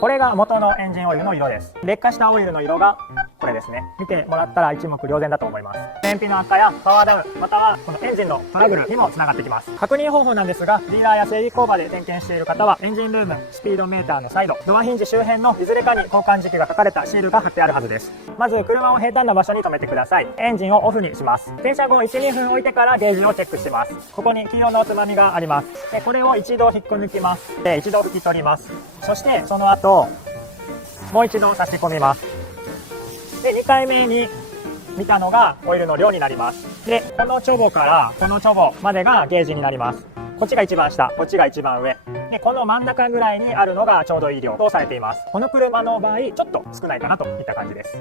これが元のエンジンオイルの色です。劣化したオイルの色がこれですね。見てもらったら一目瞭然だと思います。燃費の悪化やパワーダウン、またはこのエンジンのトラブルにもつながってきます。確認方法なんですが、ディーラーや整備工場で点検している方は、エンジンルーム、スピードメーターのサイド、ドアヒンジ周辺のいずれかに交換時期が書かれたシールが貼ってあるはずです。まず車を平坦な場所に止めてください。エンジンをオフにします。停車後 1,2 分置いてからゲージをチェックします。ここに黄色のつまみがあります。これを一度引っこ抜きます。一度拭き取ります。そしてその後、もう一度差し込みます。で、2回目に見たのがオイルの量になります。で、このチョボからこのチョボまでがゲージになります。こっちが一番下、こっちが一番上。で、この真ん中ぐらいにあるのがちょうどいい量とされています。この車の場合、ちょっと少ないかなといった感じです。